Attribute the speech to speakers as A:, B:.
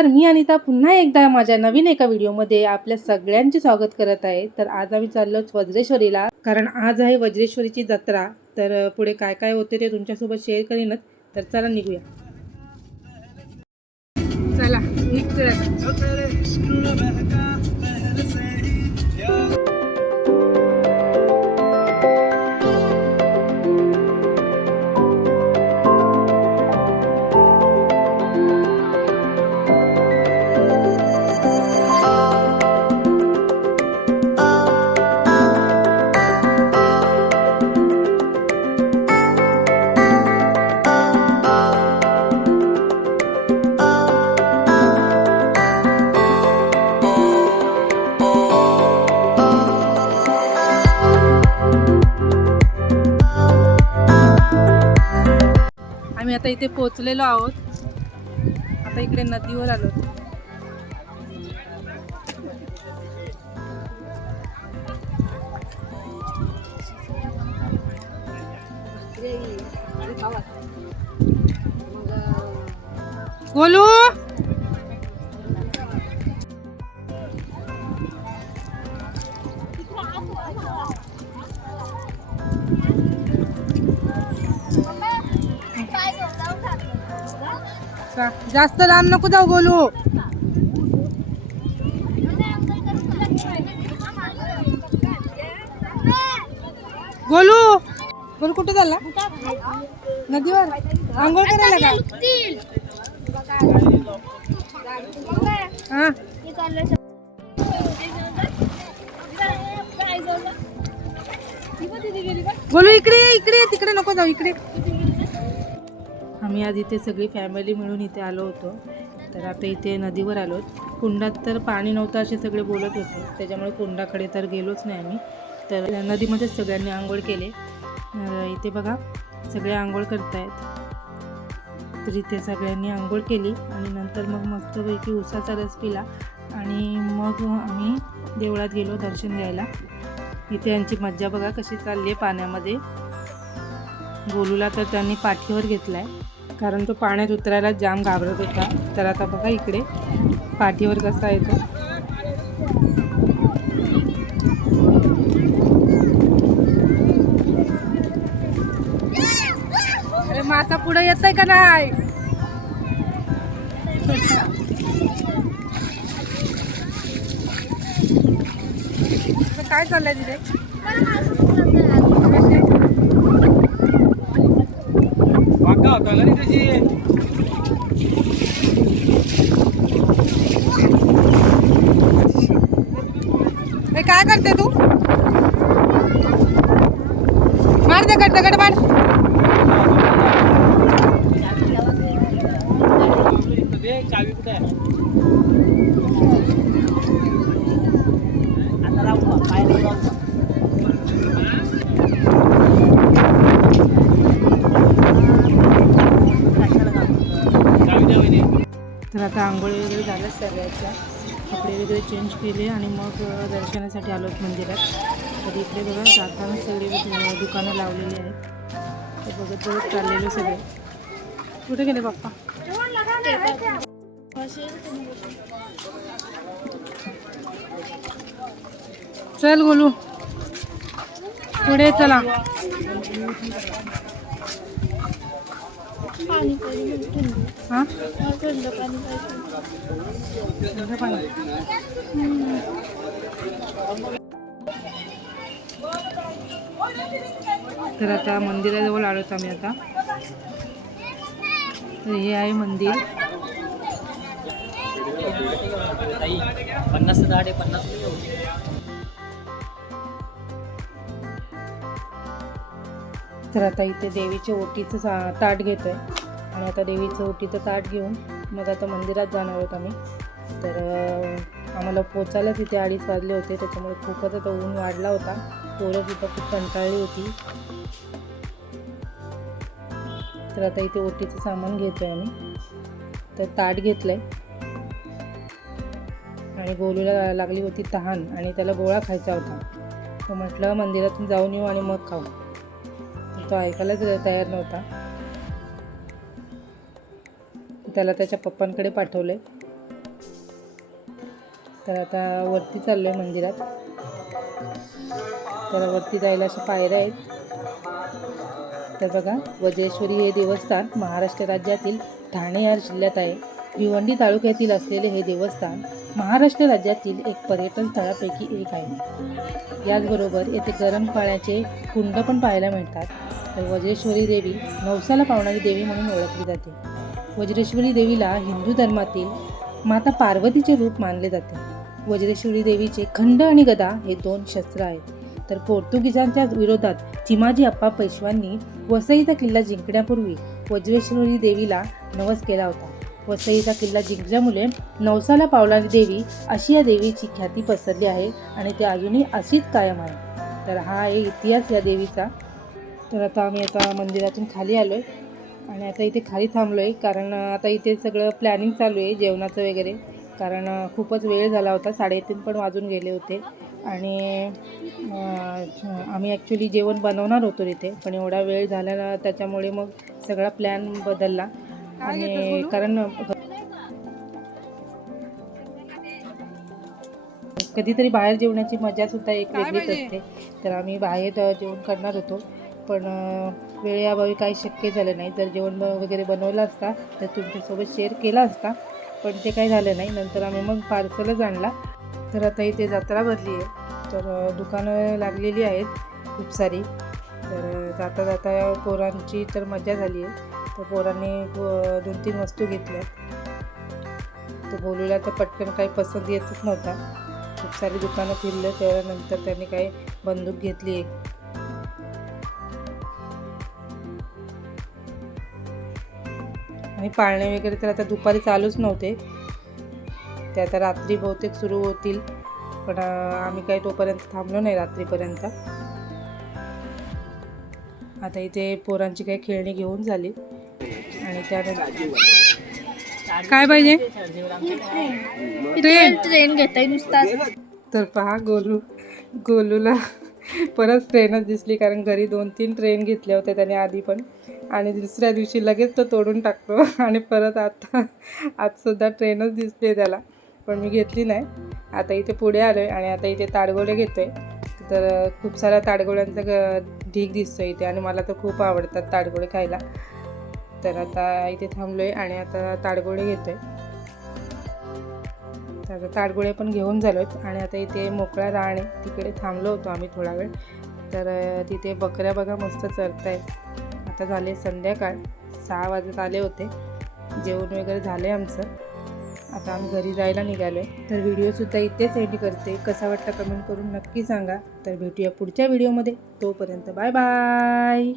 A: नमस्कार मी अनिता पुन्हा एकदा माझ्या नवीन एका व्हिडिओमध्ये आपल्या सगळ्यांचे स्वागत करत आहे. तर आज आम्ही चाललोच वज्रेश्वरीला. कारण आज आहे वज्रेश्वरीची जत्रा. तर पुढे काय काय होते ते तुमच्यासोबत शेअर करीनच. तर चला निघूया. चला निघतोय आम्ही आता इथे पोहोचलेलो आहोत. आता इकडे नदीवर आलो. गोलू! जास्त लांब नको जाऊ गोलू गोलू गोलू कुठे चालला? नदीवर? आंघोळ करायला का? हा. गोलू इकडे इकडे तिकडे नको जाऊ इकडे. आम्ही आज इथे सगळी फॅमिली मिळून इथे आलो होतो. तर आता इथे नदीवर आलो. कुंडात तर पाणी नव्हतं असे सगळे बोलत होते. त्याच्यामुळे कुंडाकडे तर गेलोच नाही आम्ही. तर नदीमध्येच सगळ्यांनी आंघोळ केले. इथे बघा सगळे आंघोळ करतायत. तर इथे सगळ्यांनी आंघोळ केली आणि नंतर मग मस्तपैकी उसाचा रस पिला आणि मग आम्ही देवळात गेलो दर्शन घ्यायला. इथे यांची मज्जा बघा कशी चालली आहे पाण्यामध्ये. गोलूला तर त्यांनी पाठीवर घेतला आहे कारण तो पाण्यात उतरायला जाम घाबरत होता. तर आता बघा इकडे पाठीवर कसा येतो अरे मासा पुढे येत आहे का नाही? काय चाललंय तिथे?
B: वाका होता ना त्याची?
A: काय करते तू? मार दगड दगड मार. तर आता आंघोळ वगैरे झाल्या सगळ्याच्या कपडे वगैरे चेंज केले आणि मग दर्शनासाठी आलो मंदिरात. तर इकडे बघा जाताना सगळे दुकानं लावलेली आहेत. ते बघत बघत चाललेले सगळे. कुठे गेले बाप्पा? चल बोलू पुढे चला. हा? थंड पाणी. तर आता मंदिराजवळ आलोत आम्ही आता. तर हे आहे मंदिर.
B: ताई पन्नास दाडे पन्नास
A: तर आता इथे देवीच्या ओटीचं सा- ताट घेतो आहे आणि आता देवीचं ओटीचं ताट घेऊन मग आता मंदिरात जाणार आहोत आम्ही. तर आम्हाला पोचायला तिथे अडीच वाजले होते त्याच्यामुळे खूपच आता ऊन वाढला होता. पोरं तिथं खूप कंटाळली होती. तर आता इथे ओटीचं सामान घेतो आहे आम्ही. तर ताट घेतलं आहे आणि गोलूला लागली होती तहान आणि त्याला गोळा खायचा होता. तो म्हटलं मंदिरातून जाऊन येऊ आणि मग खाऊ. तो ऐकायलाच तयार नव्हता. त्याला त्याच्या पप्पांकडे पाठवले तर आता वरती चाललो आहे मंदिरात. तर वरती जायला अशा पायऱ्या आहेत. तर बघा वज्रेश्वरी हे देवस्थान महाराष्ट्र राज्यातील ठाणे या जिल्ह्यात आहे. भिवंडी तालुक्यातील असलेले हे देवस्थान महाराष्ट्र राज्यातील एक पर्यटन स्थळापैकी एक आहे. याचबरोबर येथे गरम पाण्याचे कुंड पण पाहायला मिळतात. तर वज्रेश्वरी देवी नवसाला पावणारी देवी म्हणून ओळखली जाते. वज्रेश्वरी देवीला हिंदू धर्मातील माता पार्वतीचे रूप मानले जाते. वज्रेश्वरी देवीचे खंड आणि गदा हे दोन शस्त्र आहेत. तर पोर्तुगीजांच्या विरोधात चिमाजी अप्पा पेशवांनी वसईचा किल्ला जिंकण्यापूर्वी वज्रेश्वरी देवीला नवस केला होता. वसईचा किल्ला जिंकल्यामुळे नवसाला पावणारी देवी अशी या देवीची ख्याती पसरली आहे आणि ती अजूनही अशीच कायम आहे. तर हा आहे इतिहास या देवीचा. तर आता आम्ही आता मंदिरातून खाली आलो आहे आणि आता इथे खाली थांबलो आहे कारण आता इथे सगळं प्लॅनिंग चालू आहे जेवणाचं वगैरे. कारण खूपच वेळ झाला होता साडेतीन पण वाजून गेले होते. आणि आम्ही ॲक्च्युली जेवण बनवणार होतो इथे पण एवढा वेळ झाला त्याच्यामुळे मग सगळा प्लॅन बदलला. आणि कारण कधीतरी बाहेर जेवण्याची मजा सुद्धा एक वेगळीच असते. तर आम्ही बाहेर जेवण करणार होतो. पण वेळेअभावी काही शक्य झालं नाही. जर जेवण वगैरे बनवलं असता तर तुमच्यासोबत शेअर केला असता पण ते काही झालं नाही. नंतर आम्ही मग पार्सलच आणला. तर आता इथे जत्रा भरली आहे. तर दुकानं लागलेली आहेत खूप सारी. तर जाता जाता पोरांची तर मजा झाली आहे. तर पोरांनी दोन तीन वस्तू घेतल्या. तर बोलूला तर पटकन काही पसंत येतच नव्हता. खूप सारी दुकानं फिरलं त्यानंतर त्यांनी काही बंदूक घेतली एक. आणि पाळणे वगैरे तर आता दुपारी चालूच नव्हते. ते आता रात्री बहुतेक सुरू होतील. पण आम्ही काही तोपर्यंत थांबलो नाही रात्रीपर्यंत. आता इथे पोरांची काही खेळणी घेऊन झाली. आणि त्यानंतर काय पाहिजे? ट्रेन.
C: ट्रेन घेताय नुसता
A: तर पहा गोलू गोलूला परत ट्रेनच दिसली कारण घरी दोन तीन ट्रेन घेतल्या होत्या त्याने आधी पण. आणि दुसऱ्या दिवशी लगेच तो तोडून टाकतो. आणि परत आता आजसुद्धा ट्रेनच दिसते त्याला. पण मी घेतली नाही. आता इथे पुढे आलो आहे आणि आता इथे ताडगोळे घेतो आहे तर खूप साऱ्या ताडगोळ्यांचा ग- ढीग दिसतो इथे आणि मला तर खूप आवडतात ताडगोळे खायला. तर आता इथे थांबलो आहे आणि आता ताडगोळे घेतो आहे तर आता ताडगोळे पण घेऊन झालो आहेत आणि आता इथे मोकळा रान आहे तिकडे थांबलो होतो आम्ही थोडा वेळ. तर तिथे बकऱ्या बघा मस्त चरत आहेत आता झाले संध्याकाळ सहा वाजत आले होते. जेवण वगैरे झाले आमचं. आता आम्ही घरी जायला निघालो आहे तर व्हिडिओसुद्धा इथेच एंड करते. कसा वाटतं कमेंट करून नक्की सांगा. तर भेटूया पुढच्या व्हिडिओमध्ये. तोपर्यंत बाय बाय!